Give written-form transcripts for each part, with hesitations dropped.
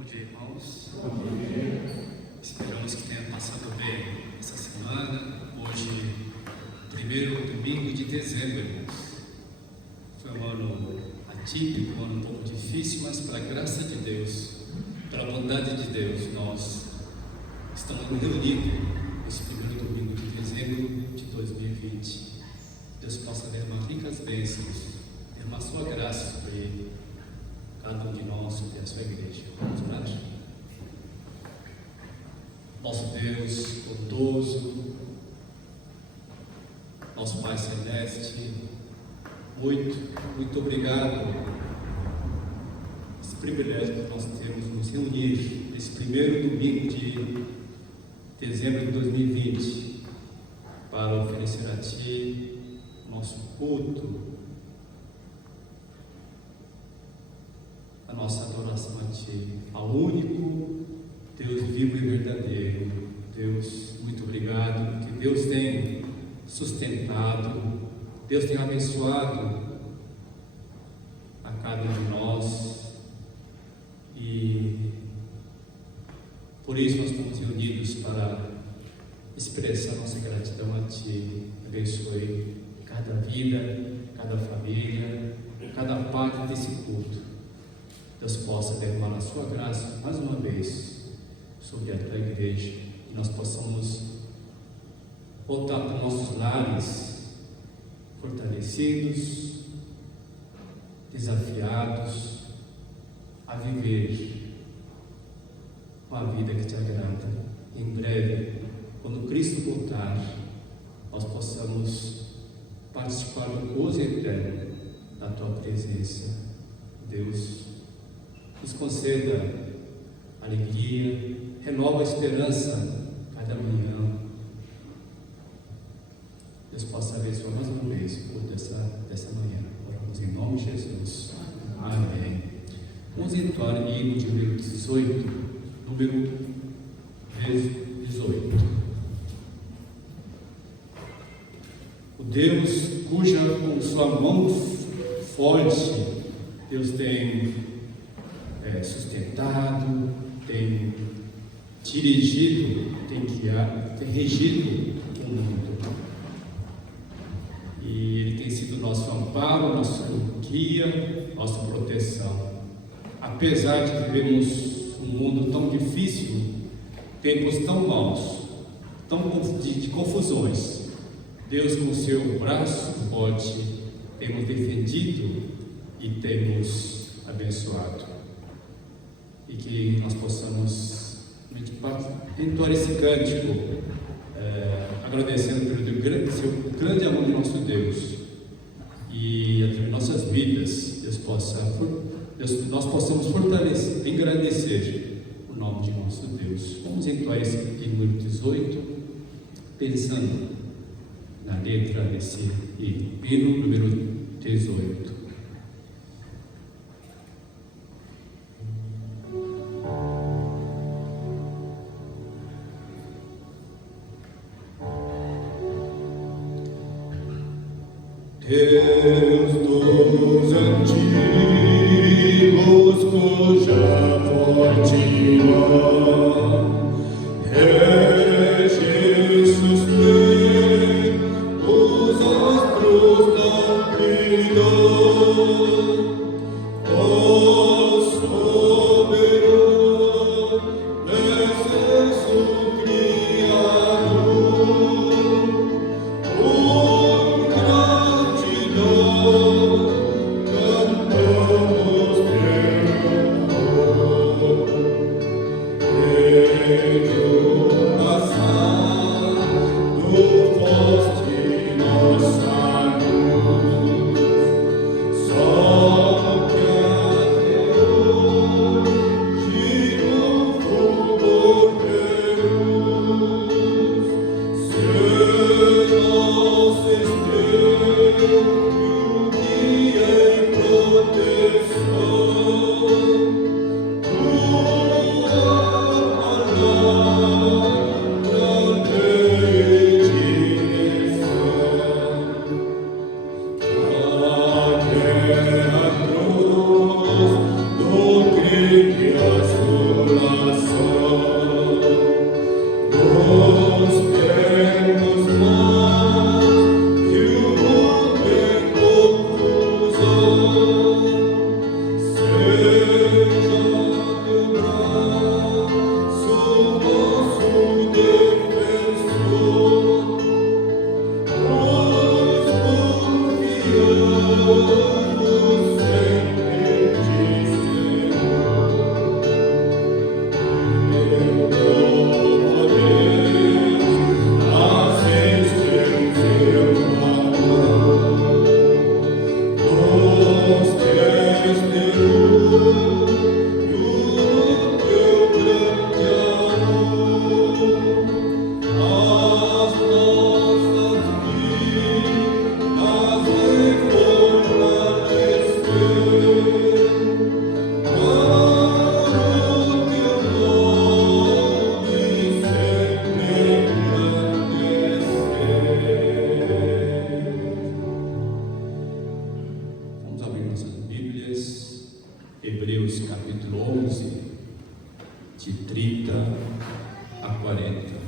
Bom dia, irmãos. Esperamos que tenha passado bem essa semana. Hoje, primeiro domingo de dezembro, irmãos. Foi um ano atípico, um ano um pouco difícil, mas pela graça de Deus, pela bondade de Deus, nós estamos reunidos nesse primeiro domingo de dezembro de 2020. Deus possa derramar ricas bênçãos, derramar sua graça sobre cada um de nós, sobre a sua igreja. Vamos orar? Nosso Deus bondoso, nosso Pai Celeste, muito obrigado esse privilégio que nós temos de nos reunir nesse primeiro domingo de dezembro de 2020 para oferecer a Ti o nosso culto, a nossa adoração a Ti, ao único Deus vivo e verdadeiro. Deus, muito obrigado, porque Deus tem sustentado, Deus tem abençoado a cada um de nós, e por isso nós estamos reunidos para expressar nossa gratidão a Ti. Abençoe cada vida, cada família, cada parte desse culto. Deus possa derramar a sua graça mais uma vez sobre a tua igreja, e nós possamos voltar para nossos lares fortalecidos, desafiados a viver uma vida que te agrada. Em breve, quando Cristo voltar, nós possamos participar do gozo eterno da tua presença. Deus, nos conceda alegria, renova a esperança cada manhã. Deus possa abençoar mais uma vez por dessa manhã. Oramos em nome de Jesus. Amém. Vamos entrar em hino de número 18. Número 18. O Deus cuja com sua mão forte Deus tem sustentado, tem dirigido, tem guiado, tem regido o mundo. E Ele tem sido nosso amparo, nosso guia, nossa proteção. Apesar de vivermos um mundo tão difícil, tempos tão maus, de confusões, Deus, com seu braço forte, temos defendido e temos abençoado. E que nós possamos entoar esse cântico, agradecendo pelo seu grande amor de nosso Deus, e através de nossas vidas, nós possamos fortalecer, engrandecer o nome de nosso Deus. Vamos entoar esse hino 18, pensando na letra desse hino número 18. Deus dos antigos, cuja forte mão rege e sustém os astros da vida, ó soberano, excelso Criador. Cristo Hebreus capítulo 11, de 30 a 40.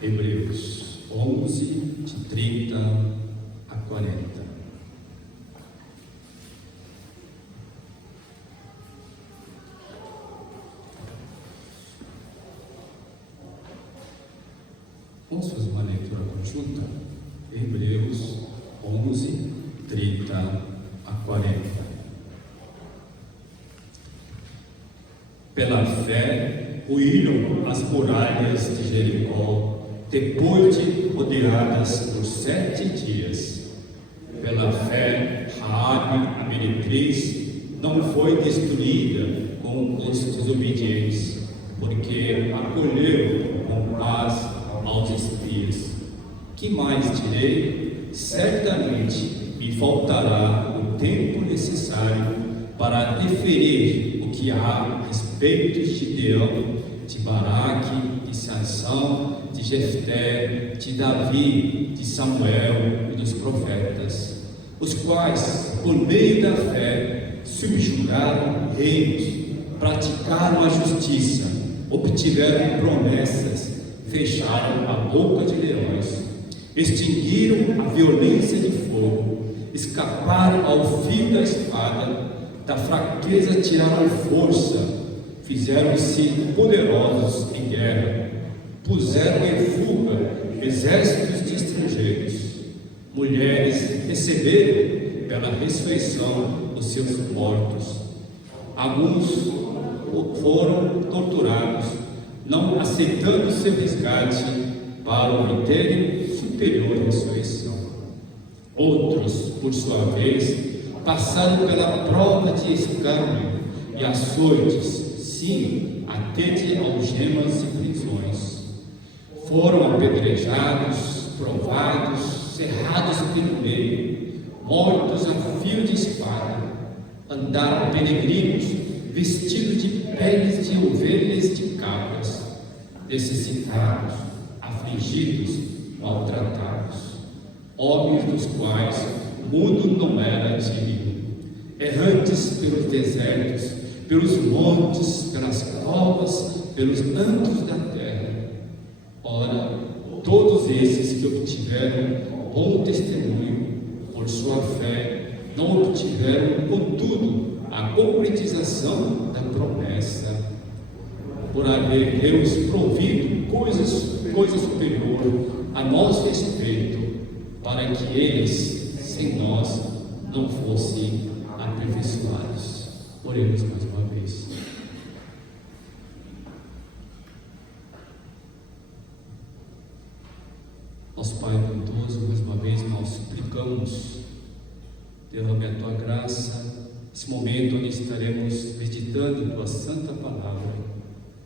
Hebreus 11, de 30 a 40. Vamos fazer uma leitura conjunta? Hebreus 11, 30 a 40. Pela fé, ruíram as muralhas de Jericó, depois de rodeadas por 7 dias. Pela fé, Raabe, a meretriz, não foi destruída com os desobedientes, porque acolheu com paz aos espias. Que mais direi? Certamente me faltará o tempo necessário para referir o que há a respeito de Gideão, de Baraque, de Sansão, de Jefté, de Davi, de Samuel e dos profetas, os quais, por meio da fé, subjugaram reinos, praticaram a justiça, obtiveram promessas, fecharam a boca de leões, extinguiram a violência de fogo, escaparam ao fio da espada, da fraqueza tiraram força, fizeram-se poderosos em guerra, puseram em fuga exércitos de estrangeiros. Mulheres receberam pela ressurreição os seus mortos. Alguns foram torturados, não aceitando seu resgate para obterem superior ressurreição. Outros, por sua vez, passaram pela prova de escárnio e açoites, sim, até de algemas e prisões. Foram apedrejados, provados, cerrados pelo meio, mortos a fio de espada. Andaram peregrinos, vestidos de peles de ovelhas e de cabras, necessitados, afligidos, maltratados, homens dos quais o mundo não era digno, errantes pelos desertos, pelos montes, pelas covas, pelos cantos da terra. Ora, todos esses que obtiveram bom testemunho por sua fé, não obtiveram, contudo, a concretização da promessa, por haver Deus provido coisa superior a nosso respeito, para que eles, sem nós, não fossem aperfeiçoados. Oremos mais uma vez. Nosso Pai bondoso, mais uma vez nós suplicamos, derrame a Tua graça, esse momento onde estaremos meditando Tua Santa Palavra,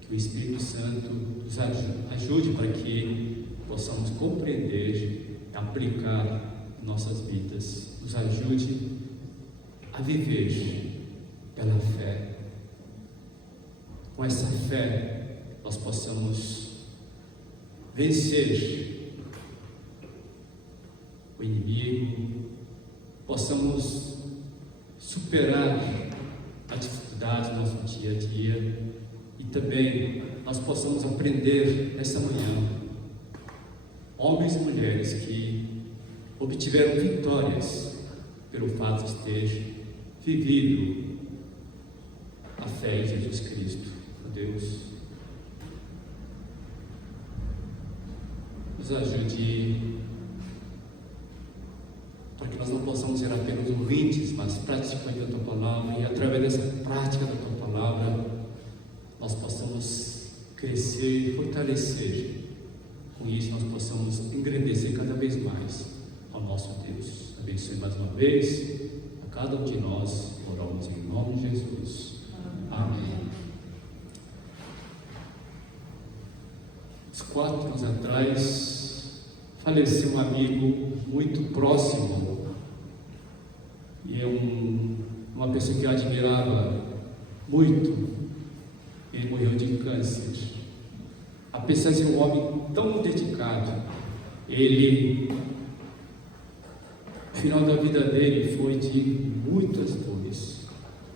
que o Espírito Santo nos ajude para que possamos compreender, aplicar em nossas vidas, nos ajude a viver pela fé. Com essa fé, nós possamos vencer o inimigo, possamos superar a dificuldade do nosso dia a dia e também nós possamos aprender nessa manhã, homens e mulheres que obtiveram vitórias pelo fato de ter vivido a fé em Jesus Cristo. Deus, nos ajude para que nós não possamos ser apenas ouvintes, mas praticantes da Tua Palavra, e através dessa prática da Tua Palavra nós possamos crescer e fortalecer. Com isso nós possamos engrandecer cada vez mais ao nosso Deus. Abençoe mais uma vez a cada um de nós, oramos em nome de Jesus. Amém. 4 anos atrás faleceu um amigo muito próximo e uma pessoa que eu admirava muito. Ele morreu de câncer. Apesar de ser um homem tão dedicado, o final da vida dele foi de muitas dores.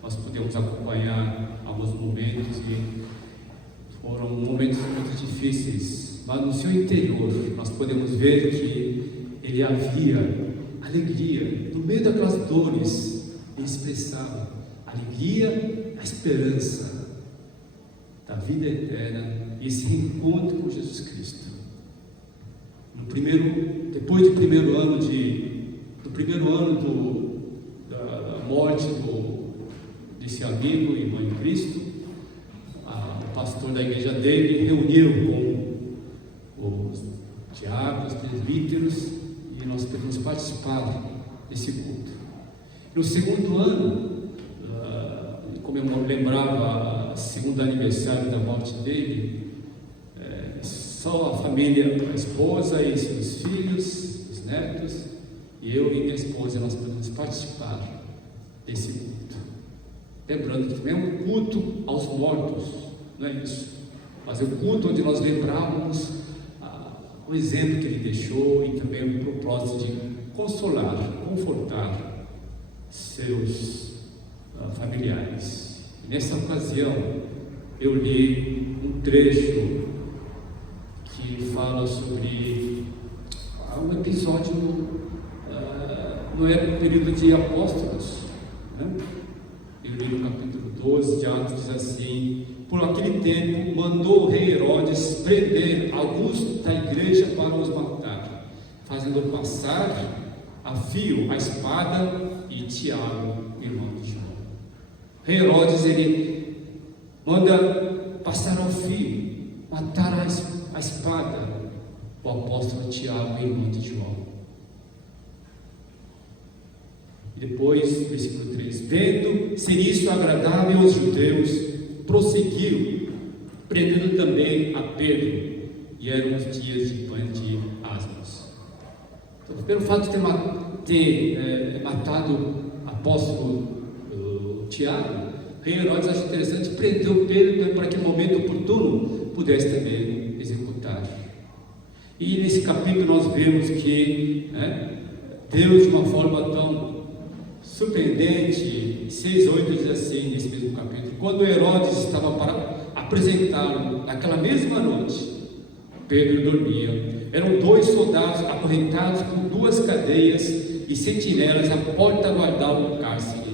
Nós pudemos acompanhar alguns momentos e foram momentos muito difíceis, mas no seu interior nós podemos ver que ele havia alegria. No meio daquelas dores, ele expressava a alegria, a esperança da vida eterna e esse reencontro com Jesus Cristo. Depois do primeiro ano da morte desse amigo e irmão em Cristo, o pastor da igreja dele reuniu com os diáconos, presbíteros, e nós podemos participar desse culto. No segundo ano, como eu lembrava o segundo aniversário da morte dele, só a família, a esposa e seus filhos, os netos, e eu e minha esposa, nós podemos participar desse culto. Lembrando que também é um culto aos mortos, não é isso? Mas é um culto onde nós lembramos o exemplo que ele deixou e também o propósito de consolar, confortar seus familiares. E nessa ocasião, eu li um trecho que fala sobre um episódio no período de apóstolos, né? Eu li no capítulo 12 de Atos, diz assim: por aquele tempo mandou o rei Herodes prender alguns da igreja para os matar, fazendo passar a fio a espada e Tiago, irmão de João. O rei Herodes, ele manda passar ao fio, matar a espada o apóstolo Tiago, irmão de João. E depois, versículo 3: vendo ser isso agradável aos judeus, prosseguiu, prendendo também a Pedro, e eram os dias de pães de asmos. Então, pelo fato de ter matado o apóstolo Tiago, o rei Herodes acha interessante, prendeu Pedro para que no momento oportuno pudesse também executar. E nesse capítulo nós vemos que Deus, de uma forma tão surpreendente, 6:8 diz assim, nesse mesmo capítulo: quando Herodes estava para apresentá-lo, naquela mesma noite, Pedro dormia. Eram 2 soldados acorrentados com 2 cadeias e sentinelas à porta guardavam o cárcere.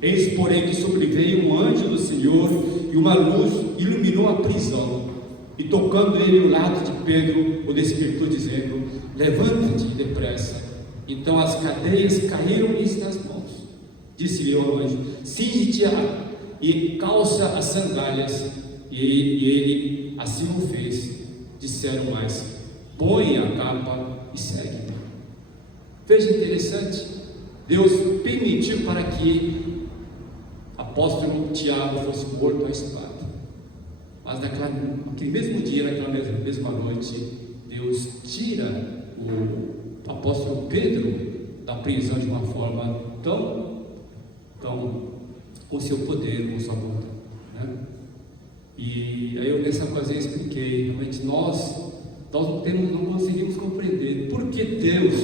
Eis, porém, que sobreveio um anjo do Senhor e uma luz iluminou a prisão. E tocando ele o lado de Pedro, o despertou, dizendo: levanta-te depressa. Então as cadeias caíram-lhes das mãos. Disse-lhe o anjo: cinge-te e calça as sandálias. E ele assim o fez. Disseram mais: põe a capa e segue. Veja, interessante, Deus permitiu para que o apóstolo Tiago fosse morto à espada. Mas naquele mesmo dia, naquela mesma noite, Deus tira o apóstolo Pedro da prisão de uma forma tão com seu poder, com sua vontade, né? E aí eu nessa ocasião expliquei, realmente nós não conseguimos compreender por que Deus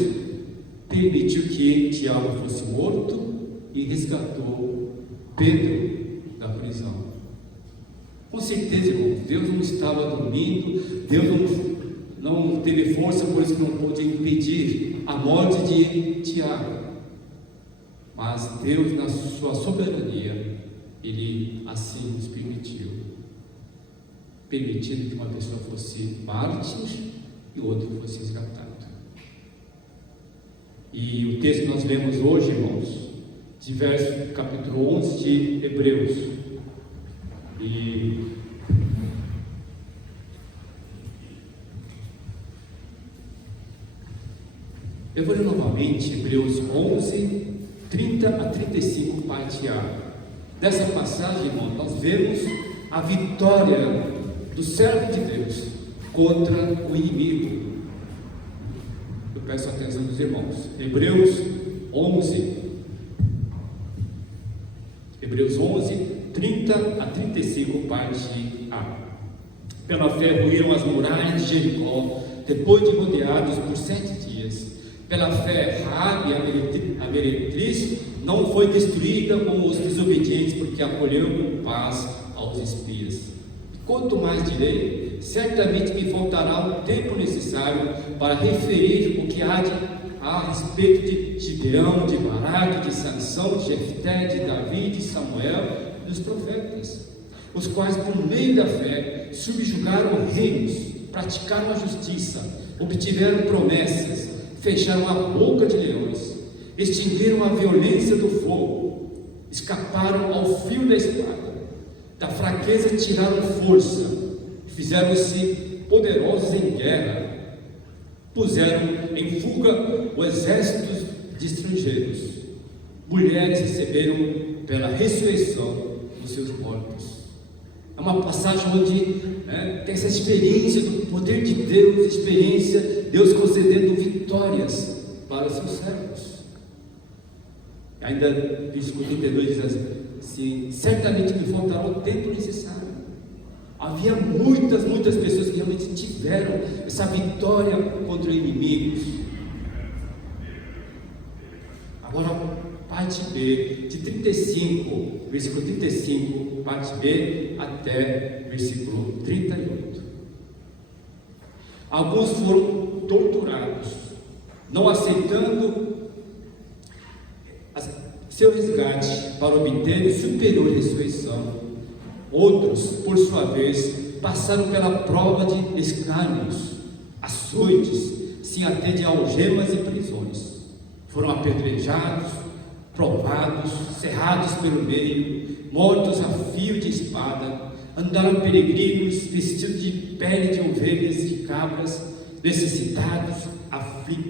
permitiu que Tiago fosse morto e resgatou Pedro da prisão. Com certeza, irmãos, Deus não estava dormindo, Deus não teve força, por isso que não pôde impedir a morte de Tiago. Mas Deus, na sua soberania, Ele assim nos permitiu, permitindo que uma pessoa fosse mártir e o outro fosse resgatado. E o texto que nós lemos hoje, irmãos, de capítulo 11 de Hebreus. E eu vou ler novamente Hebreus 11, 30 a 35, parte A. Dessa passagem, irmão, nós vemos a vitória do servo de Deus contra o inimigo. Eu peço a atenção dos irmãos. Hebreus 11, 30 a 35, parte A. Pela fé ruíram as muralhas de Jericó, depois de rodeados por 7 dias, pela fé, Raabe, a meretriz, não foi destruída com os desobedientes, porque acolheu com paz aos espias. Quanto mais direi, certamente me faltará o tempo necessário para referir o que há a respeito de Gideão, de Baraque, de Sansão, de Jefté, de Davi, de Samuel e dos profetas, os quais, por meio da fé, subjugaram reinos, praticaram a justiça, obtiveram promessas, fecharam a boca de leões, extinguiram a violência do fogo, escaparam ao fio da espada, da fraqueza tiraram força, fizeram-se poderosos em guerra, puseram em fuga o exército de estrangeiros, mulheres receberam pela ressurreição os seus mortos. É uma passagem onde tem essa experiência do poder de Deus, experiência Deus concedendo vitórias para os seus servos. Ainda versículo 32 diz assim: certamente me faltará o tempo necessário. Havia muitas pessoas que realmente tiveram essa vitória contra inimigos. Agora, parte B, de 35, versículo 35, parte B, até versículo 38. Alguns foram torturados, não aceitando seu resgate para obter superior ressurreição. Outros, por sua vez, passaram pela prova de escárnios, açoites, sim, até de algemas e prisões. Foram apedrejados, provados, cerrados pelo meio, mortos a fio de espada, andaram peregrinos, vestidos de pele de ovelhas e de cabras, necessitados,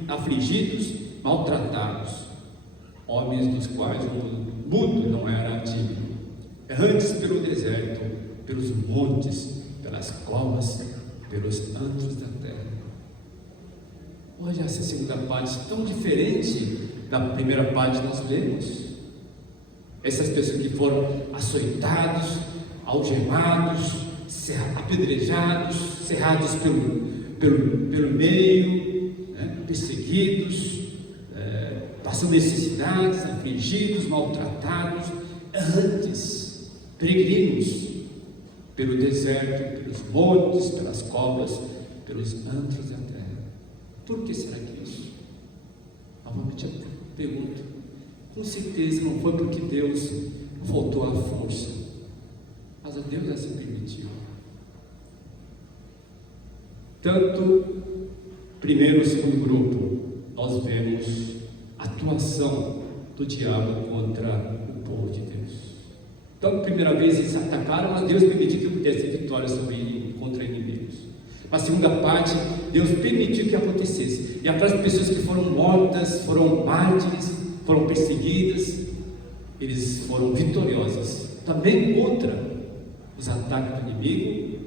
afligidos, maltratados, homens dos quais o mundo não era digno, errantes pelo deserto, pelos montes, pelas covas, pelos antros da terra. Olha essa segunda parte, tão diferente da primeira parte que nós lemos. Essas pessoas que foram açoitados, algemados, apedrejados, cerrados pelo meio, perseguidos, passando necessidades, afligidos, maltratados, errantes, peregrinos, pelo deserto, pelos montes, pelas covas, pelos antros da terra. Por que será que isso? Novamente eu pergunto. Com certeza não foi porque Deus faltou a força, mas a Deus assim permitiu. Tanto primeiro e segundo grupo, nós vemos a atuação do diabo contra o povo de Deus. Então, primeira vez eles atacaram, mas Deus permitiu que pudesse ter vitória contra inimigos. A segunda parte, Deus permitiu que acontecesse. E aquelas pessoas que foram mortas, foram mártires, foram perseguidas, eles foram vitoriosos também contra os ataques do inimigo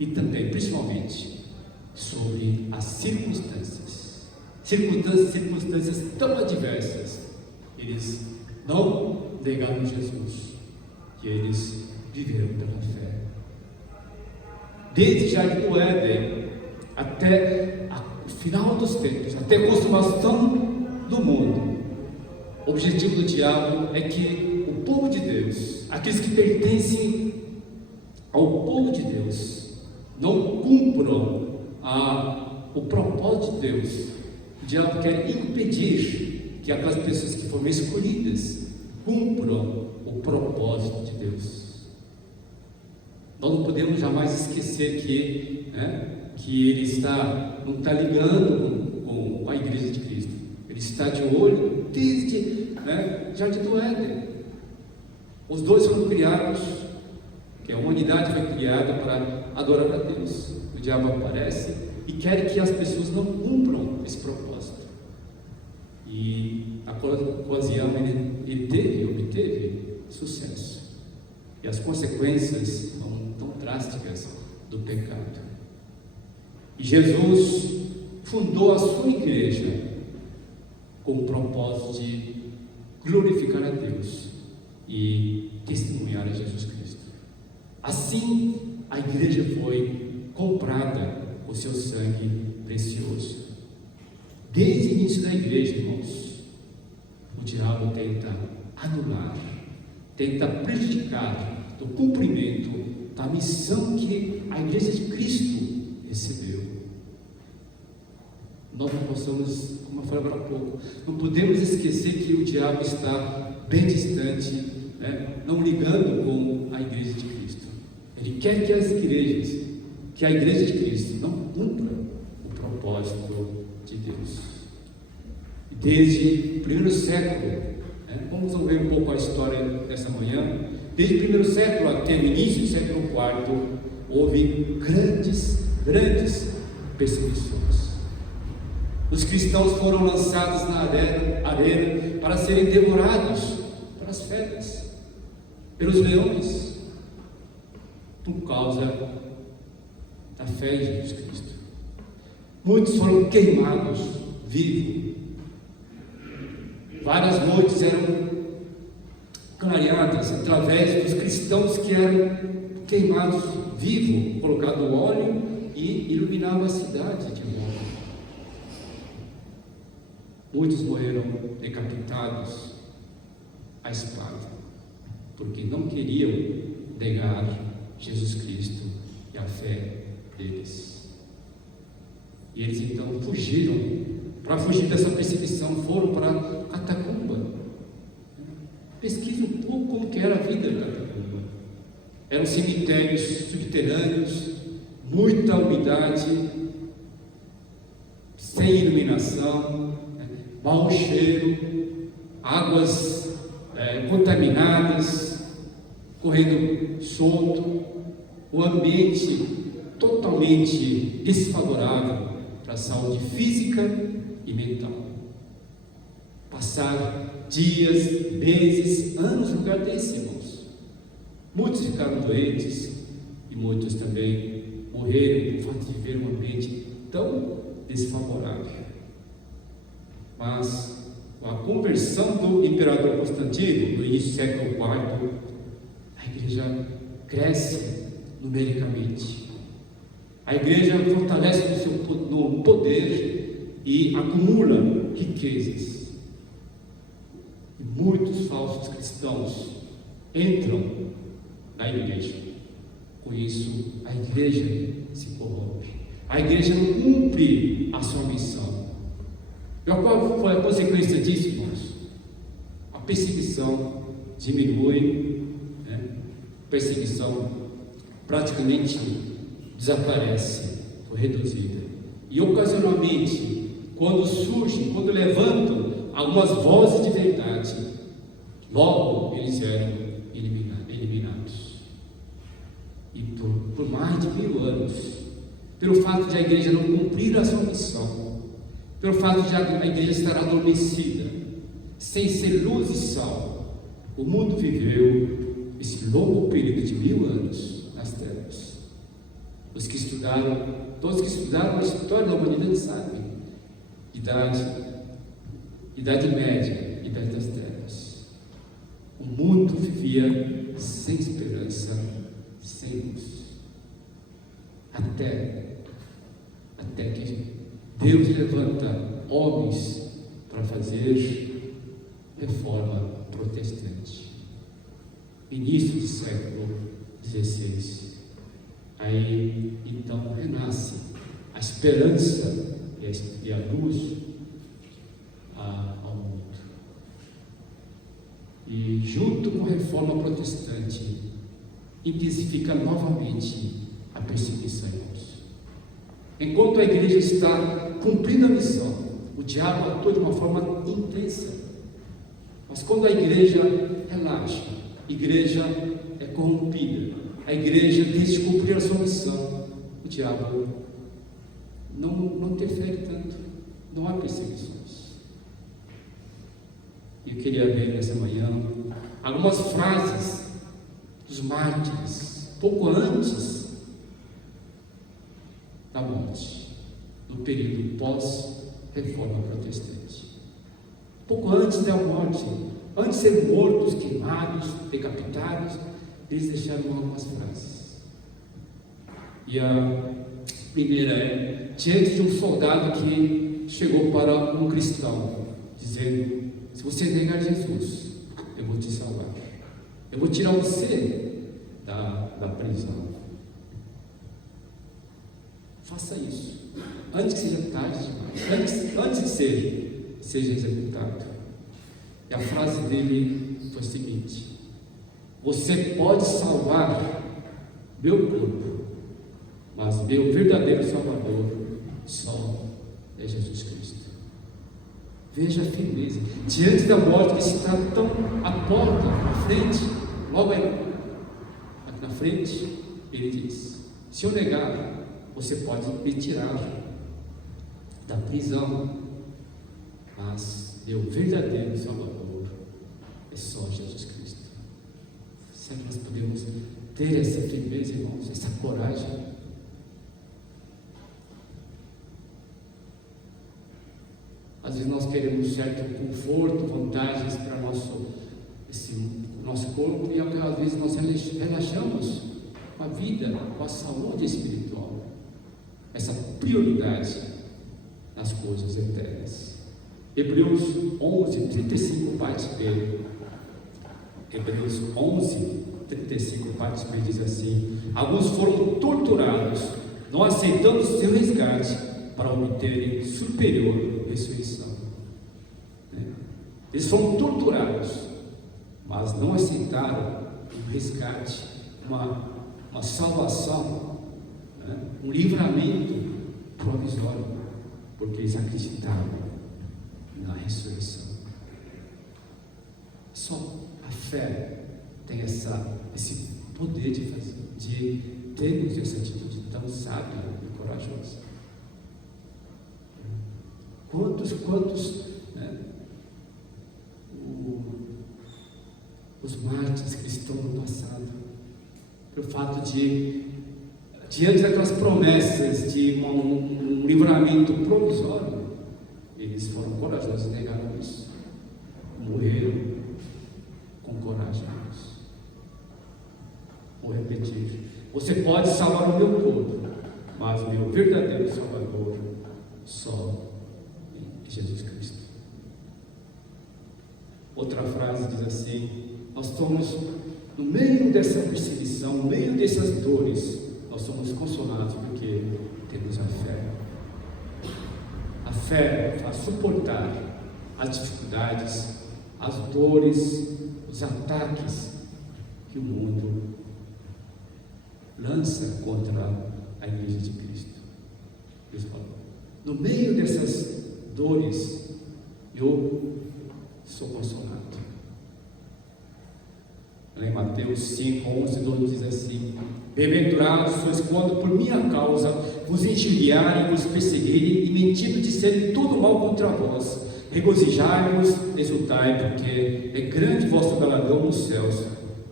e também, principalmente, sobre as circunstâncias tão adversas. Eles não negaram Jesus, que eles viveram pela fé. Desde Jardim do Éden até o final dos tempos, até a consumação do mundo, o objetivo do diabo é que o povo de Deus, aqueles que pertencem ao povo de Deus, não cumpram o propósito de Deus. O diabo quer impedir que aquelas pessoas que foram escolhidas cumpram o propósito de Deus. Nós não podemos jamais esquecer que ele não está ligando com a igreja de Cristo. Ele está de olho desde Jardim do Éden. Os dois foram criados, que a humanidade foi criada para adorar a Deus. O diabo aparece e quer que as pessoas não cumpram esse propósito. E a ocasião ele obteve sucesso. E as consequências são tão drásticas do pecado. E Jesus fundou a sua igreja com o propósito de glorificar a Deus e testemunhar a Jesus Cristo. Assim, a igreja foi comprada com seu sangue precioso. Desde o início da igreja, irmãos, o diabo tenta anular, tenta prejudicar o cumprimento da missão que a igreja de Cristo recebeu. Nós não possamos, como eu falei agora há pouco, não podemos esquecer que o diabo está bem distante, não ligando com a igreja de Cristo. Ele quer que a igreja de Cristo não cumpra o propósito de Deus. E desde o primeiro século, vamos ver um pouco a história dessa manhã. Desde o primeiro século até o início do século IV, houve grandes perseguições. Os cristãos foram lançados na arena para serem devorados pelas febres, pelos leões, por causa da fé em Jesus Cristo. Muitos foram queimados vivos. Várias noites eram clareadas através dos cristãos que eram queimados vivos, colocado óleo e iluminava a cidade de volta. Muitos morreram decapitados à espada, porque não queriam negar Jesus Cristo e a fé deles. E eles então fugiram. Para fugir dessa perseguição, foram para a catacumba. Pesquise um pouco como que era a vida da catacumba. Eram cemitérios subterrâneos, muita umidade, sem iluminação, mau cheiro, águas contaminadas, correndo solto, o ambiente totalmente desfavorável para a saúde física e mental. Passar dias, meses, anos no lugar desse, irmãos. Muitos ficaram doentes e muitos também morreram por fato de viver um ambiente tão desfavorável. Mas com a conversão do imperador Constantino, no início do século IV, a igreja cresce numericamente. A igreja fortalece no poder e acumula riquezas. E muitos falsos cristãos entram na igreja. Com isso, a igreja se corrompe. A igreja não cumpre a sua missão. E qual foi a consequência disso, irmãos? A perseguição diminui, a perseguição praticamente desaparece, foi reduzida. E ocasionalmente, quando levantam algumas vozes de verdade, logo eles eram eliminados. E por mais de 1000 anos, pelo fato de a igreja não cumprir a sua missão, pelo fato de a igreja estar adormecida, sem ser luz e sal, o mundo viveu esse longo período de 1000 anos nas trevas. Todos que estudaram a história da humanidade sabem. Idade média, idade das trevas. O mundo vivia sem esperança, sem luz. Até que Deus levanta homens para fazer reforma protestante. Início do século XVI. Aí então renasce a esperança e a luz ao mundo. E junto com a reforma protestante, intensifica novamente a perseguição, irmãos. Enquanto a igreja está cumprindo a missão, o diabo atua de uma forma intensa. Mas quando a igreja relaxa, a igreja é corrompida, a igreja deixa de cumprir a sua missão, o diabo não interfere tanto, não há perseguições. Eu queria ver nessa manhã algumas frases dos mártires, pouco antes da morte, no período pós-reforma protestante. Pouco antes da morte, antes de serem mortos, queimados, decapitados, eles deixaram algumas frases. E Primeira é diante de um soldado que chegou para um cristão, dizendo: se você negar Jesus, eu vou te salvar, eu vou tirar você da prisão. Faça isso antes que seja tarde demais, antes que seja executado. E a frase dele foi a seguinte: você pode salvar meu corpo, mas meu verdadeiro Salvador só é Jesus Cristo. Veja a firmeza diante da morte que está tão à porta, à frente, logo aí, aqui na frente. Ele diz: se eu negar, você pode me tirar da prisão, mas meu verdadeiro Salvador é só Jesus Cristo. Será que nós podemos ter essa firmeza, irmãos, essa coragem? Às vezes nós queremos certo conforto, vantagens para nosso corpo, e às vezes nós relaxamos com a vida, com a saúde espiritual, essa prioridade nas coisas eternas. Hebreus 11, 35, parte B. Hebreus 11, 35, parte B diz assim: alguns foram torturados, não aceitando seu resgate, para obterem superior ressurreição. Eles foram torturados, mas não aceitaram um resgate, uma salvação, um livramento provisório, porque eles acreditaram na ressurreição. Só a fé tem esse poder de termos essa atitude tão sábia e corajosa. Quantos os mártires cristãos no passado, pelo fato de, diante daquelas promessas de um livramento provisório, eles foram corajosos e negaram isso, morreram com coragem. Vou repetir: você pode salvar o meu corpo, mas o meu verdadeiro Salvador só é Jesus Cristo. Outra frase diz assim: nós estamos no meio dessa perseguição, no meio dessas dores, nós somos consolados porque temos a fé. A fé faz suportar as dificuldades, as dores, os ataques que o mundo lança contra a igreja de Cristo. Deus falou: no meio dessas dores, eu sou consolado. Em Mateus 5, 11, 12 diz assim: bem-aventurados sois quando por minha causa vos injuriarem, vos perseguirem e mentindo disserem todo mal contra vós. Regozijai-vos, exultai, porque é grande vosso galardão nos céus,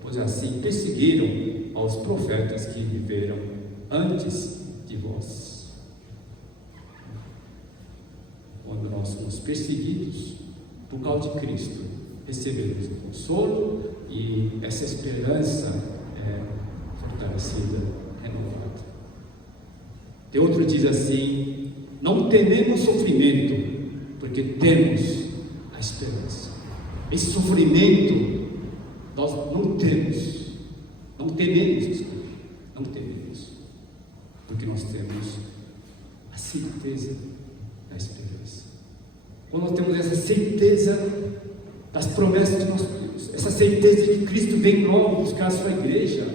pois assim perseguiram aos profetas que viveram antes de vós. Quando nós somos perseguidos por causa de Cristo, recebemos o consolo e essa esperança é fortalecida, renovada. Tem outro diz assim: não tememos sofrimento, porque temos a esperança. Esse sofrimento nós não tememos, não tememos, porque nós temos a certeza da esperança. Quando nós temos essa certeza das promessas de nosso Deus, essa certeza de que Cristo vem logo buscar a sua igreja,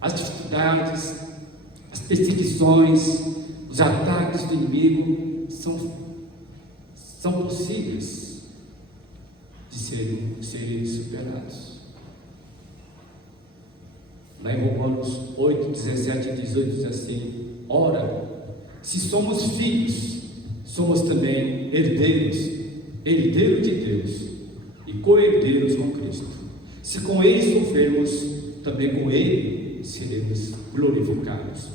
as dificuldades, as perseguições, os ataques do inimigo são possíveis de serem superados. Lá em Romanos 8, 17 e 18 diz assim: ora, se somos filhos, somos também herdeiros de Deus e co-herdeiros com Cristo. Se com Ele sofrermos, também com Ele seremos glorificados.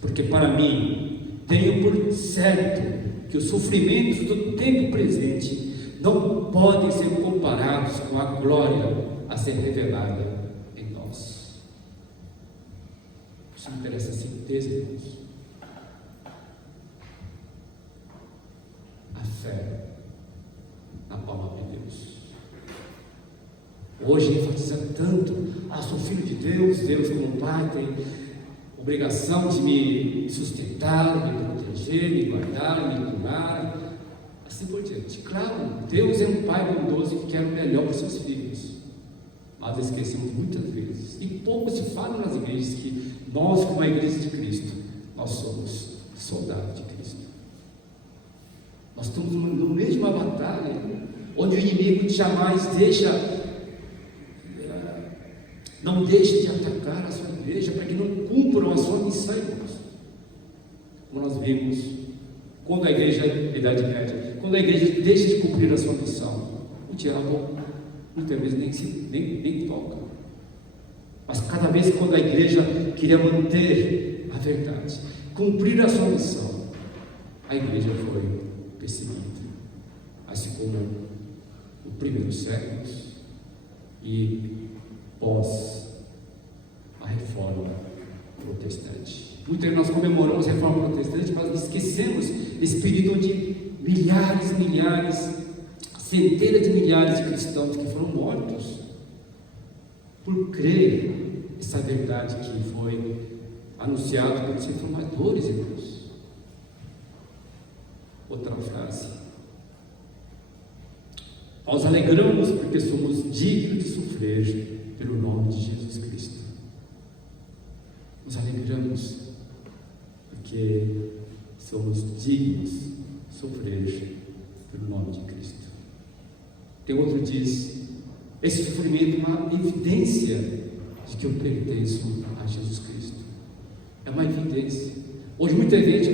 Porque para mim, tenho por certo que os sofrimentos do tempo presente não podem ser comparados com a glória a ser revelada em nós. Precisamos ter essa certeza, irmãos. fé na palavra de Deus. Hoje enfatiza tanto: sou filho de Deus, Deus como Pai tem obrigação de me sustentar, me proteger, me guardar, me curar, assim por diante. Claro, Deus é um Pai bondoso que quer o melhor para os seus filhos, mas esquecemos muitas vezes, e pouco se fala nas igrejas, que nós, como a igreja de Cristo, nós somos soldados de Cristo. Nós estamos no meio de uma batalha, onde o inimigo jamais não deixa de atacar a sua igreja, para que não cumpram a sua missão, irmãos. Como nós vimos, quando a igreja, Idade Média, quando a igreja deixa de cumprir a sua missão, o diabo muitas vezes nem toca. Mas cada vez quando a igreja queria manter a verdade, cumprir a sua missão, a igreja foi perseguida, assim como os primeiros séculos e pós a reforma protestante. Muitas vezes nós comemoramos a reforma protestante, mas esquecemos esse período onde milhares, centenas de milhares de cristãos que foram mortos por crer essa verdade que foi anunciada pelos reformadores, irmãos. Outra frase: nós alegramos porque somos dignos de sofrer pelo nome de Jesus Cristo. Nos alegramos porque somos dignos de sofrer pelo nome de Cristo. Tem outro que diz: esse sofrimento é uma evidência de que eu pertenço a Jesus Cristo. É uma evidência. Hoje muita gente,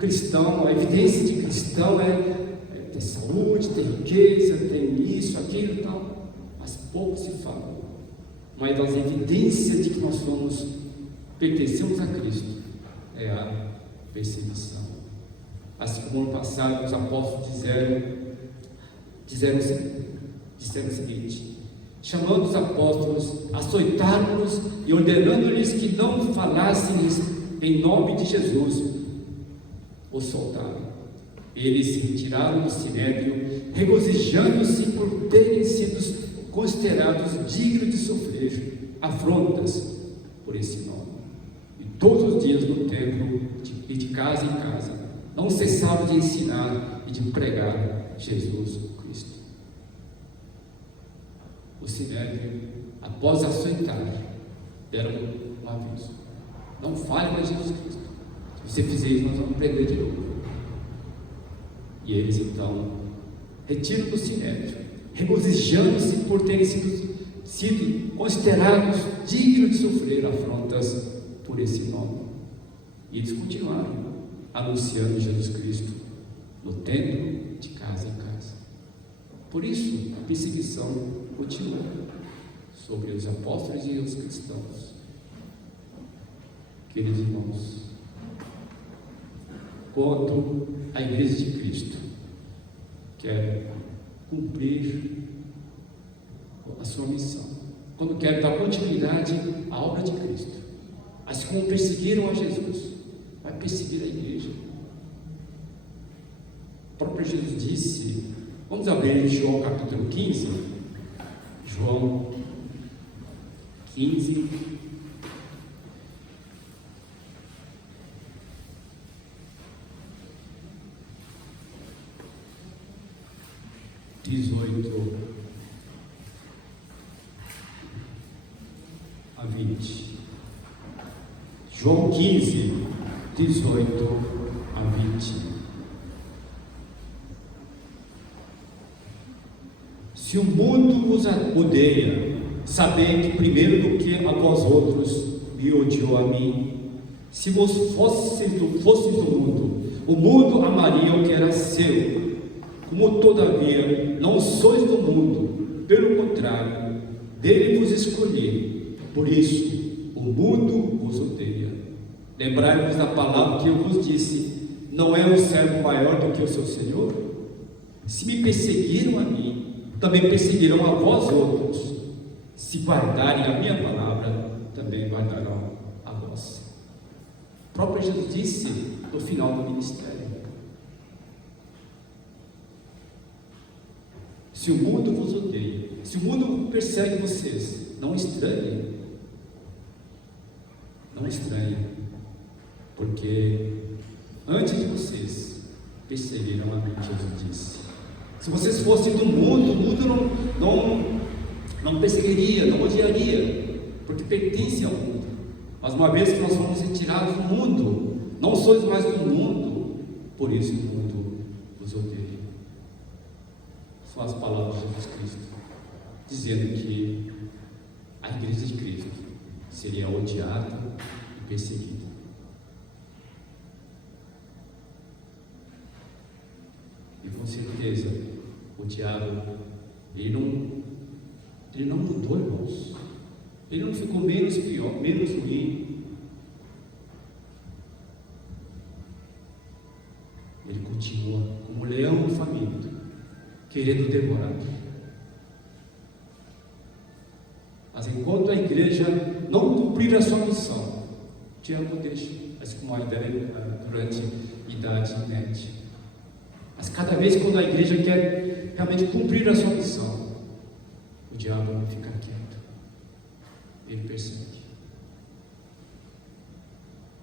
cristão, a evidência de cristão é ter saúde, ter riqueza, tem isso, aquilo e tal, mas pouco se fala. Mas as evidências de que nós pertencemos a Cristo é a perseguição. Assim como no passado os apóstolos disseram o seguinte, chamando os apóstolos, açoitaram-nos e ordenando-lhes que não falassem em nome de Jesus, os soltaram. Eles se retiraram do sinédrio, regozijando-se por terem sido considerados dignos de sofrer afrontas por esse nome. E todos os dias no templo e de casa em casa não cessavam de ensinar e de pregar Jesus Cristo. O sinédrio, após açoitar, deram um aviso: não fale mais Jesus Cristo. Se você fizer isso, nós vamos prender de novo. E eles então retiram do sinédrio, regozijando-se por terem sido considerados dignos de sofrer afrontas por esse nome. E eles continuaram anunciando Jesus Cristo no templo, de casa em casa. Por isso, a perseguição continua sobre os apóstolos e os cristãos. Queridos irmãos, quando a igreja de Cristo quer cumprir a sua missão, quando quer dar continuidade à obra de Cristo, assim como perseguiram a Jesus, vai perseguir a igreja. O próprio Jesus disse, vamos abrir João capítulo 15, João 15, a 20. João 15, 18 a 20. Se o mundo vos odeia, sabei que primeiro do que a vós outros me odiou a mim. Se vos fosseis do mundo, o mundo amaria o que era seu. Como todavia não sois do mundo, pelo contrário, dele vos escolhi, por isso o mundo vos odeia. Lembrai-vos da palavra que eu vos disse: não é o servo maior do que o seu senhor? Se me perseguiram a mim, também perseguirão a vós outros. Se guardarem a minha palavra, também guardarão a vossa. O próprio Jesus disse no final do ministério: Se o mundo vos odeia, se o mundo persegue vocês, não estranhem. Não estranhem, porque antes de vocês perseguiram a mim, Jesus disse. Se vocês fossem do mundo, o mundo não perseguiria, não odiaria, porque pertence ao mundo. Mas uma vez que nós fomos retirados do mundo, não sois mais do mundo, por isso o mundo vos odeia. São as palavras de Jesus Cristo, dizendo que a igreja de Cristo seria odiada e perseguida. E com certeza o diabo, ele não mudou, irmãos. Ele não ficou menos pior, menos ruim. Ele continua como um leão faminto, querendo devorar. Mas enquanto a igreja não cumprir a sua missão, o diabo deixa, assim como a ideia durante a idade média. Mas cada vez quando a igreja quer realmente cumprir a sua missão, o diabo não fica quieto, ele persegue.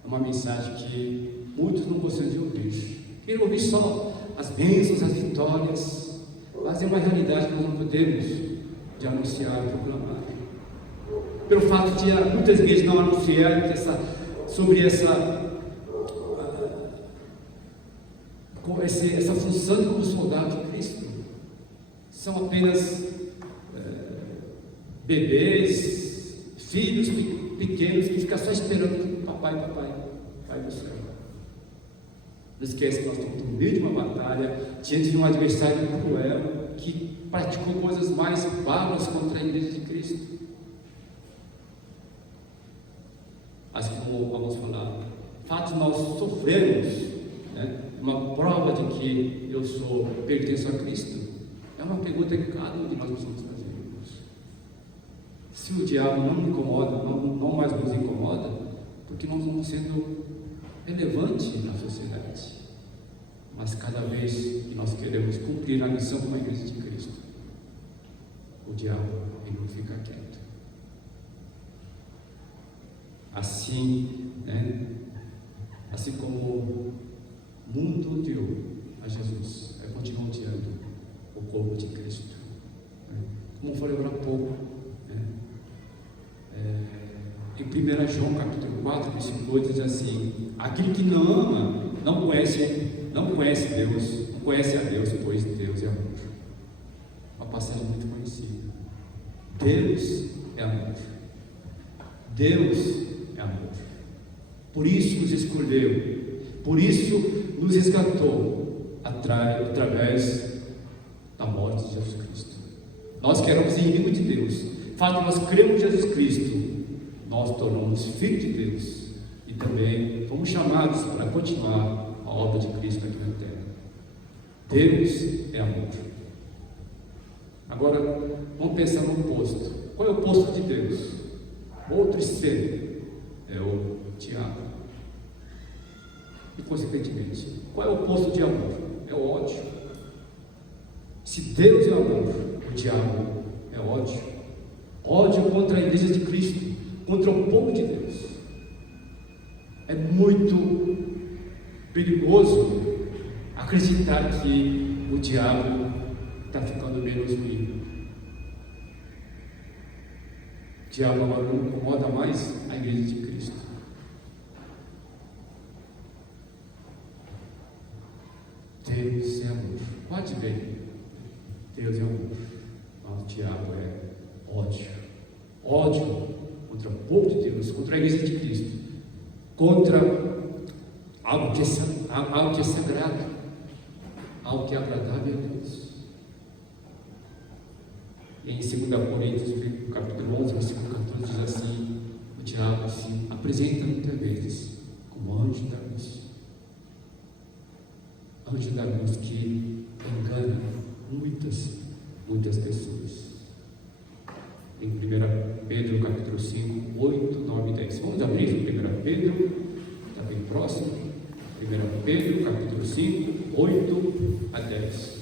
É uma mensagem que muitos não gostam de ouvir. Querem ouvir só as bênçãos, as vitórias, mas é uma realidade que nós não podemos de anunciar e proclamar. Pelo fato de muitas igrejas não anunciarem sobre essa função como soldado de Cristo. São apenas bebês, filhos pequenos que ficam só esperando papai do céu. Não esquece que nós estamos no meio de uma batalha, diante de um adversário cruel, que praticou coisas mais bárbaras contra a igreja de Cristo. Assim como vamos falar, o fato de nós sofrermos, uma prova de que eu pertenço a Cristo, é uma pergunta que cada um de nós precisamos fazer. Se o diabo não me incomoda, não mais nos incomoda, porque nós vamos sendo relevantes na sociedade. Mas cada vez que nós queremos cumprir a missão como a igreja de Cristo, o diabo ele não fica quieto. Assim, assim como o mundo odiou a Jesus, continua odiando o corpo de Cristo. Como eu falei agora há pouco, em 1 João capítulo 4, versículo 8, diz assim: aquele que não ama, não conhece Deus, não conhece a Deus, pois Deus é amor. Uma passagem muito conhecida. Deus é amor. Deus é amor. Por isso nos escolheu, por isso nos resgatou através da morte de Jesus Cristo. Nós que éramos inimigos de Deus, o fato de nós cremos em Jesus Cristo, nós tornamos filhos de Deus e também fomos chamados para continuar a obra de Cristo aqui na terra. Deus é amor. Agora vamos pensar no oposto. Qual é o oposto de Deus? Outro extremo é o diabo. E consequentemente, qual é o oposto de amor? É o ódio. Se Deus é amor, o diabo é ódio. Ódio contra a igreja de Cristo, contra o povo de Deus. É muito perigoso acreditar que o diabo está ficando menos ruim. O diabo agora não incomoda mais a igreja de Cristo. Deus é amor. Pode ver. Deus é amor. Mas o diabo é ódio. Ódio contra o povo de Deus, contra a igreja de Cristo, contra algo que é sagrado, algo que é agradável a Deus. E em 2 Coríntios, capítulo 11, versículo 14, diz assim: o diabo se apresenta muitas vezes como anjo da luz. Anjo da luz que engana muitas pessoas. Em 1 Pedro, capítulo 5, 8, 9 e 10. Vamos abrir 1 Pedro, está bem próximo. 1 Pedro, capítulo 5, 8 a 10.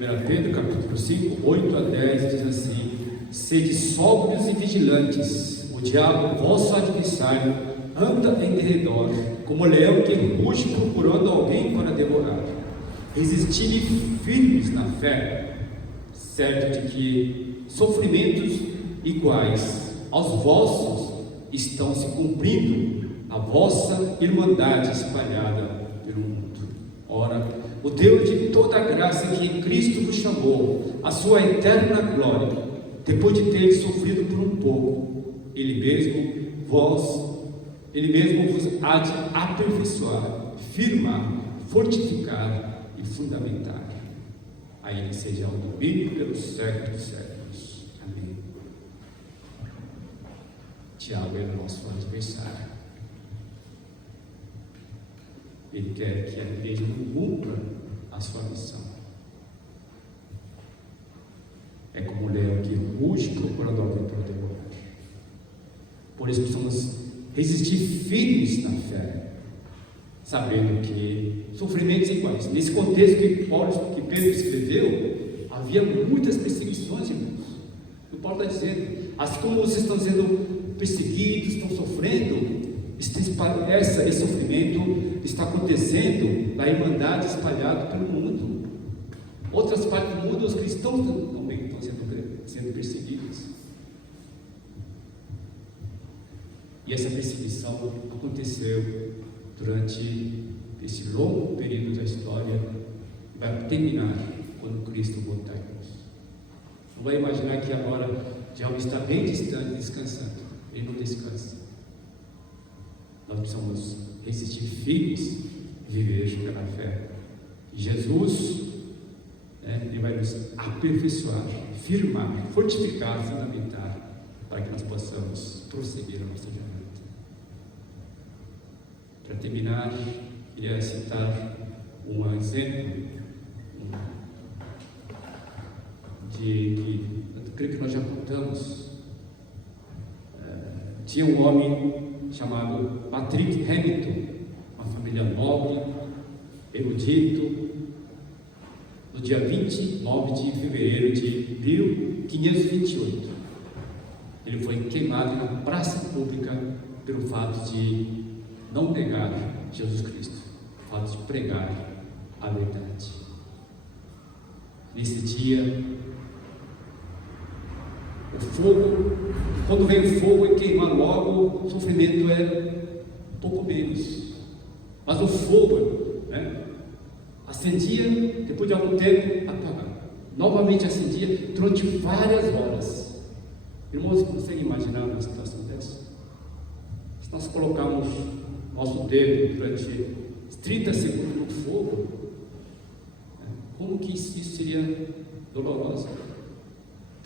1 Pedro, capítulo 5, 8 a 10, diz assim: sede sóbrios e vigilantes, o diabo, vosso adversário, anda em derredor, como leão que ruge procurando alguém para devorar. Resisti firmes na fé, certo de que sofrimentos iguais aos vossos estão se cumprindo na vossa irmandade espalhada pelo mundo. Ora, o Deus de toda a graça que em Cristo vos chamou à sua eterna glória, depois de ter sofrido por um pouco, Ele mesmo vos há de aperfeiçoar, firmar, fortificar e fundamentar. A Ele seja o domínio pelos séculos dos séculos. Amém. Tiago é o nosso adversário. Ele quer que a igreja não cumpra a sua missão. É como um leão que ruge procurando alguém para devorar. Por isso precisamos resistir firmes na fé, sabendo que sofrimentos iguais. Nesse contexto que Pedro escreveu, havia muitas perseguições, irmãos. O Paulo está dizendo, assim como vocês estão sendo perseguidos, estão sofrendo, esse sofrimento está acontecendo na irmandade espalhada pelo mundo. Outras partes do mundo, os cristãos também estão sendo perseguidos. E essa perseguição aconteceu durante esse longo período da história, vai terminar quando Cristo voltar. Não vai imaginar que agora já está bem distante, descansando. Ele não descansa. Nós precisamos resistir firmes e viver pela fé. E Jesus, Ele vai nos aperfeiçoar, firmar, fortificar, fundamentar, para que nós possamos prosseguir a nossa jornada. Para terminar, queria citar um exemplo que eu creio que nós já contamos. Tinha um homem chamado Patrick Hamilton, uma família nobre, erudito. No dia 29 de fevereiro de 1528, ele foi queimado na praça pública pelo fato de não negar Jesus Cristo, o fato de pregar a verdade. Nesse dia, o fogo, quando vem o fogo e queima logo, o sofrimento é um pouco menos. Mas o fogo, acendia, depois de algum tempo, apagava. Novamente acendia durante várias horas. Irmãos, você consegue imaginar uma situação dessa? Se nós colocarmos nosso dedo durante 30 segundos no fogo, como que isso seria doloroso?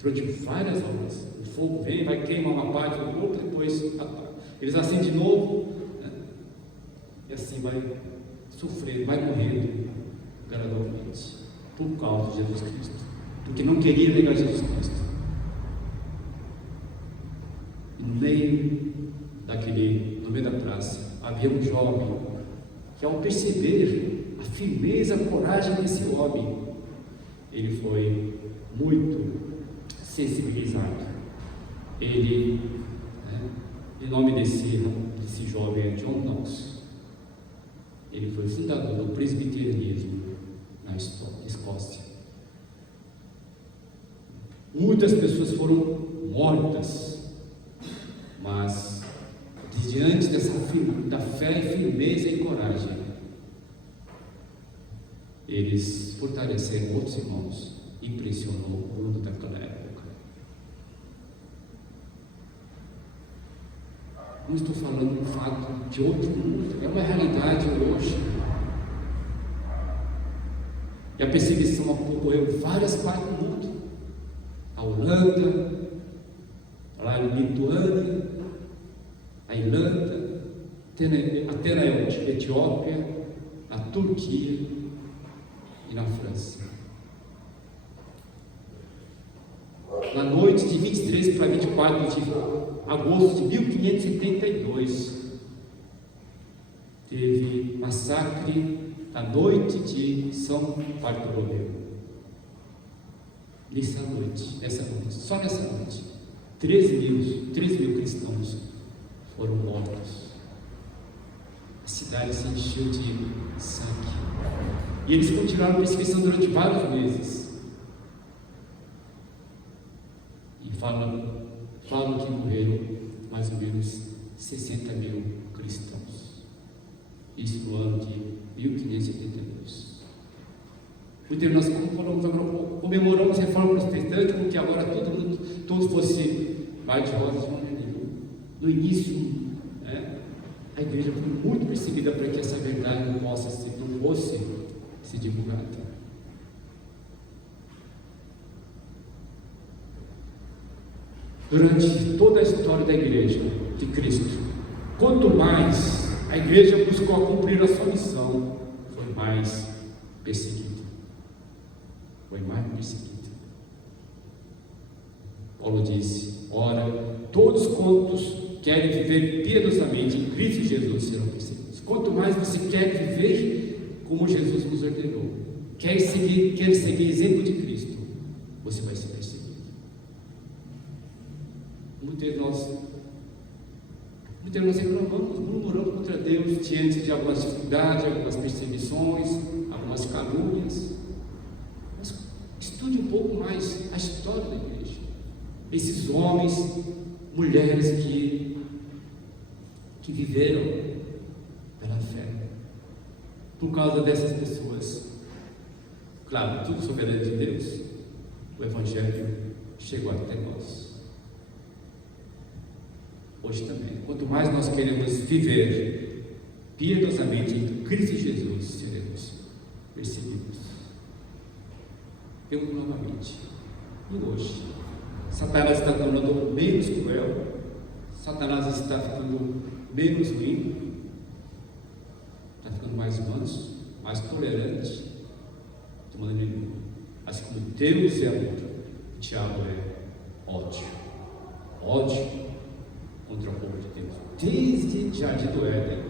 Durante várias horas, o fogo vem, vai queimar uma parte do corpo, depois apaga. Eles acendem de novo, e assim vai sofrer, vai morrendo gradualmente, por causa de Jesus Cristo, porque não queria negar Jesus Cristo. E no meio da praça, havia um jovem que, ao perceber a firmeza, a coragem desse homem, ele foi muito sensibilizado. Ele, o nome desse jovem é John Knox. Ele foi fundador do presbiterianismo na Escócia. Muitas pessoas foram mortas, mas diante da fé, firmeza e coragem, eles fortaleceram outros irmãos, impressionou o mundo daquela época. Não estou falando um fato de outro mundo, é uma realidade hoje. E a perseguição ocorreu em várias partes do mundo. A Holanda, lá em Lituânia, a Irlanda, até na Etiópia, na Turquia e na França. Na noite de 23 para 24 de agosto de 1572, teve massacre na noite de São Bartolomeu. nessa noite, só nessa noite, 13 mil cristãos foram mortos. A cidade se encheu de sangue. E eles continuaram a perseguição durante vários meses. E falam que morreram mais ou menos 60 mil cristãos. Isso no ano de 1582. Porque nós comemoramos a reforma protestante como que agora todos fossem mais de rosas. No início, a igreja foi muito perseguida para que essa verdade não fosse se divulgada. Durante toda a história da igreja de Cristo, quanto mais a igreja buscou cumprir a sua missão, foi mais perseguida. Paulo disse: ora, todos quantos querem viver piedosamente em Cristo Jesus serão perseguidos. Quanto mais você quer viver como Jesus nos ordenou, quer seguir exemplo de Cristo, você vai ser perseguido. Muitos de nós reclamamos, murmuramos contra Deus diante de algumas dificuldades, algumas perseguições, algumas calúnias. Mas estude um pouco mais a história da igreja. Esses homens, mulheres que viveram pela fé. Por causa dessas pessoas, claro, tudo soberano de Deus, o Evangelho chegou até nós. Hoje também, quanto mais nós queremos viver piedosamente em Cristo Jesus, seremos perseguidos. Eu novamente, e hoje, Satanás está tornando menos cruel, Satanás está ficando menos ruim, está ficando mais manso, mais tolerante, de maneira nenhuma. Assim como Deus é amor, o diabo é ódio contra o povo de Deus, desde o jardim do Éden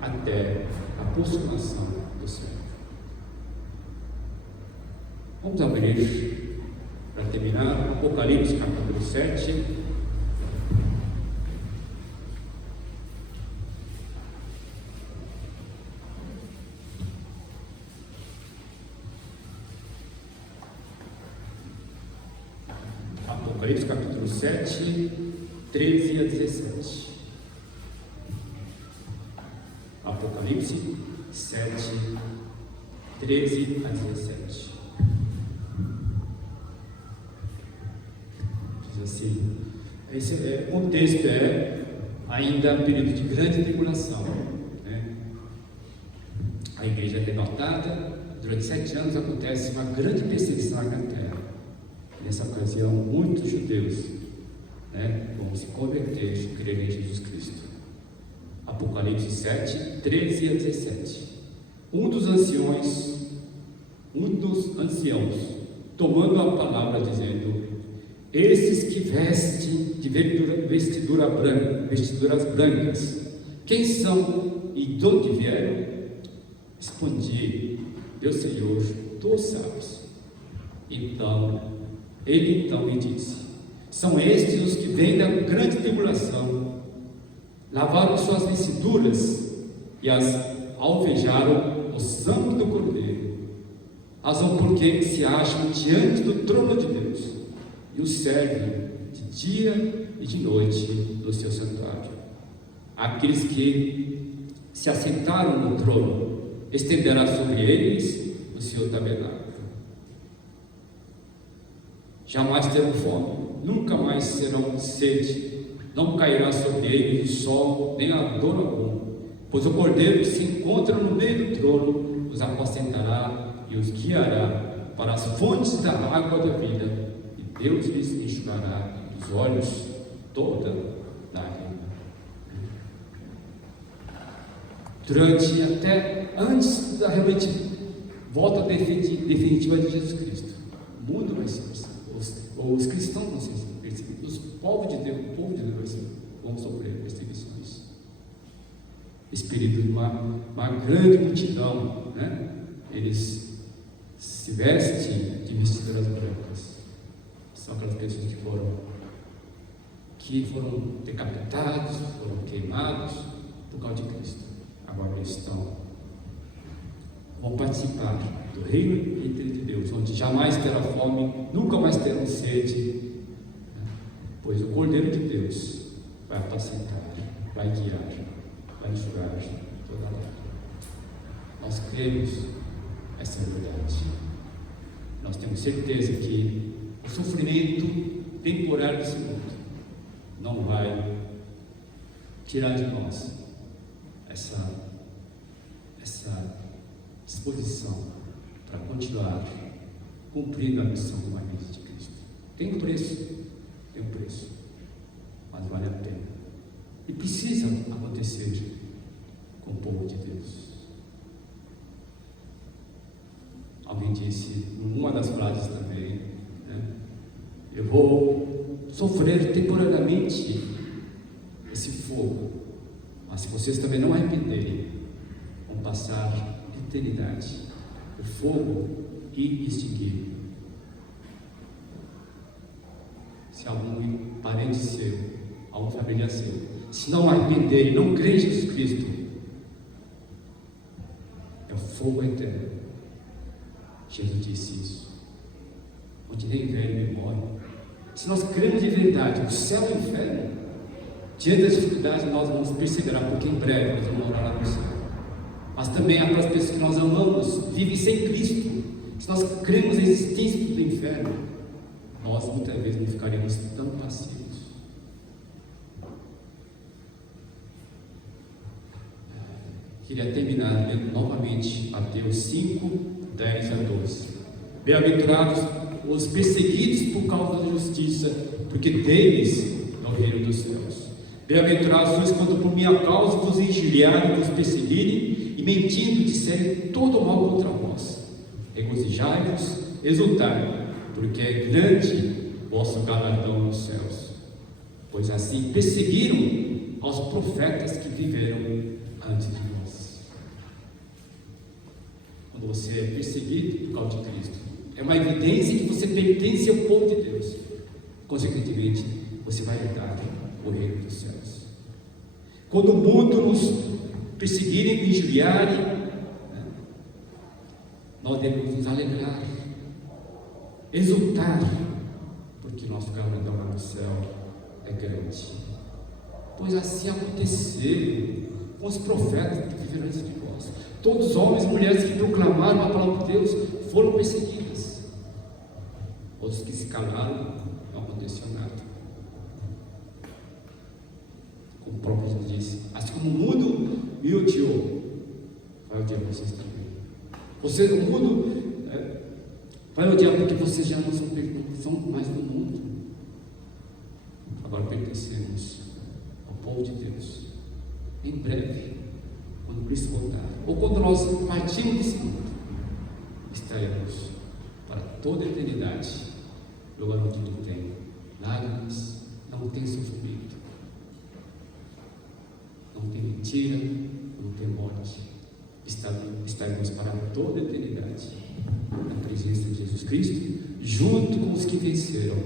até a consumação do céu. Vamos abrir, para terminar, Apocalipse capítulo 7. Apocalipse capítulo 7, 13 a 17. Apocalipse 7, 13 a 17. Diz assim: esse contexto ainda período de grande tribulação, né? A igreja é arrebatada. Durante 7 anos acontece uma grande perseguição na terra. Nessa ocasião, muitos judeus vão se converter e crer em Jesus Cristo. Apocalipse 7, 13 a 17. Um dos anciãos, tomando a palavra, dizendo: esses que vestem de vestiduras brancas, quem são e de onde vieram? Respondi: meu Senhor, tu sabes. Ele então me disse: são estes os que vêm da grande tribulação, lavaram suas vestiduras e as alvejaram no sangue do Cordeiro, razão porque se acham diante do trono de Deus e o servem de dia e de noite no seu santuário. Aqueles que se assentaram no trono estenderá sobre eles o seu tabernáculo. Jamais terão fome, nunca mais serão sede, não cairá sobre eles o sol, nem a dor alguma, pois o Cordeiro que se encontra no meio do trono os apacentará e os guiará para as fontes da água da vida, e Deus lhes enxugará dos olhos toda lágrima. Antes da realmente volta definitiva de Jesus Cristo, o mundo vai ser perseguido. Os cristãos vão ser perseguidos, o povo de Deus vão sofrer perseguições. Esse período de uma grande multidão, eles se vestem de vestiduras brancas. são aquelas pessoas que foram decapitados, foram queimados por causa de Cristo. Agora eles vão participar do reino eterno de Deus, onde jamais terá fome, nunca mais terão sede, pois o Cordeiro de Deus vai apacentar, vai guiar, vai enxugar toda a lágrima. Nós cremos essa verdade. Nós temos certeza que o sofrimento temporário desse mundo não vai tirar de nós essa disposição para continuar cumprindo a missão do Evangelho de Cristo. Tem um preço, mas vale a pena. E precisa acontecer com o povo de Deus. Alguém disse, numa das frases também, eu vou sofrer temporariamente esse fogo, mas se vocês também não arrependerem, vão passar a eternidade, o fogo e extinguir. Se algum parente seu, algum familiar seu, se não arrependerem, não crê em Jesus Cristo, é o fogo eterno. Jesus disse isso, onde nem velho nem morre. Se nós cremos de verdade no céu e no inferno, diante das dificuldades nós vamos perseverar, porque em breve nós vamos morar lá no céu. Mas também aquelas pessoas que nós amamos vivem sem Cristo. Se nós cremos na existência do inferno, nós muitas vezes não ficaremos tão passivos. Queria terminar lendo novamente Mateus 5, 10 a 12. Bem-aventurados os perseguidos por causa da justiça, porque deles é o reino dos céus. Bem-aventurados sois quando por minha causa vos injuriarem, vos perseguirem e mentindo disserem todo mal contra vós. Regozijai-vos, exultai, porque é grande vosso galardão nos céus. Pois assim perseguiram aos profetas que viveram antes de nós. Quando você é perseguido por causa de Cristo, é uma evidência que você pertence ao povo de Deus. Consequentemente, você vai herdar o reino dos céus. Quando o mundo nos perseguirem e injuriarem, nós devemos nos alegrar, exultar, porque nosso galardão lá no céu é grande. Pois assim aconteceu com os profetas que viveram antes de nós. Todos os homens e mulheres que proclamaram a palavra de Deus foram perseguidos. Outros que se calaram, não aconteceu nada. Como o próprio Jesus disse, assim como o mundo me odiou, vai odiar vocês também. Vocês, o mundo vai odiar porque vocês já não são mais do mundo. Agora pertencemos ao povo de Deus. Em breve, quando Cristo voltar, ou quando nós partimos desse mundo, estaremos para toda a eternidade, lugar onde não tem lágrimas, não tem sofrimento, não tem mentira, não tem morte. Estaremos para toda a eternidade na presença de Jesus Cristo, junto com os que venceram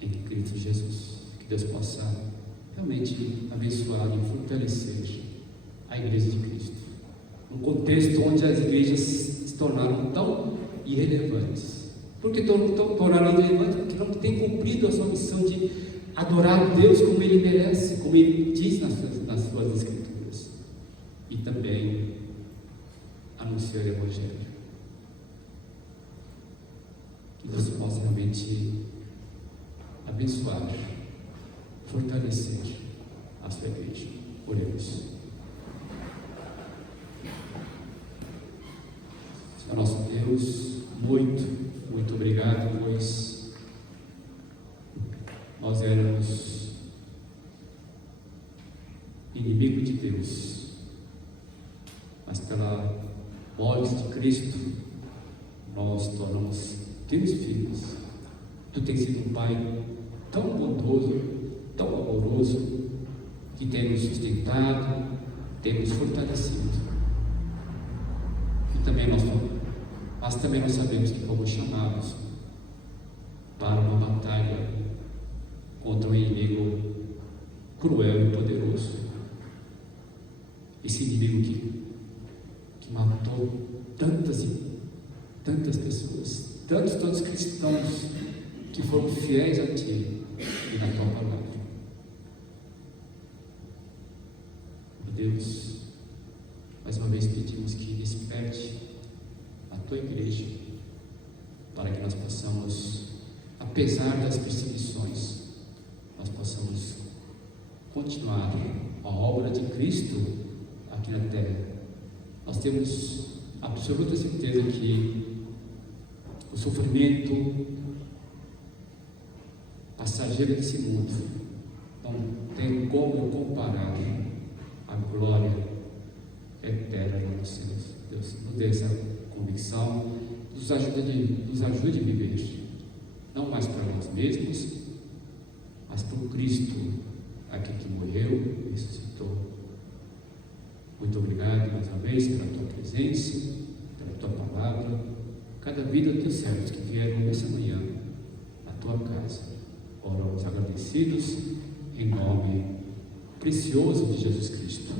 em Cristo Jesus. Que Deus possa realmente abençoar e fortalecer a igreja de Cristo, num contexto onde as igrejas se tornaram tão irrelevantes. Por que tornaram irrelevantes? Porque não tem cumprido a sua missão de adorar a Deus como Ele merece, como Ele diz nas suas Escrituras, e também anunciar o Evangelho. Que Deus possa realmente abençoar, fortalecer a sua igreja. Oremos. Senhor nosso Deus, muito obrigado, pois nós éramos inimigos de Deus, mas pela morte de Cristo nós tornamos teus filhos. Tu tens sido um Pai tão bondoso, tão amoroso, que tem nos sustentado, tem nos fortalecido. E também nós mas também nós sabemos que fomos chamados para uma batalha contra um inimigo cruel e poderoso. Esse inimigo que matou tantas pessoas, tantos cristãos que foram fiéis a Ti e na Tua palavra. Deus, mais uma vez pedimos que desperte a Tua igreja, para que nós possamos, apesar das perseguições, nós possamos continuar a obra de Cristo aqui na terra. Nós temos absoluta certeza que o sofrimento passageiro desse mundo não tem como comparar a glória eterna no céu. Deus nos dê essa convicção, nos ajude a viver, não mais para nós mesmos, mas para o Cristo, aquele que morreu e ressuscitou. Muito obrigado mais uma vez pela Tua presença, pela Tua palavra, cada vida dos Teus servos que vieram nessa manhã à Tua casa. Oramos agradecidos em nome precioso de Jesus Cristo.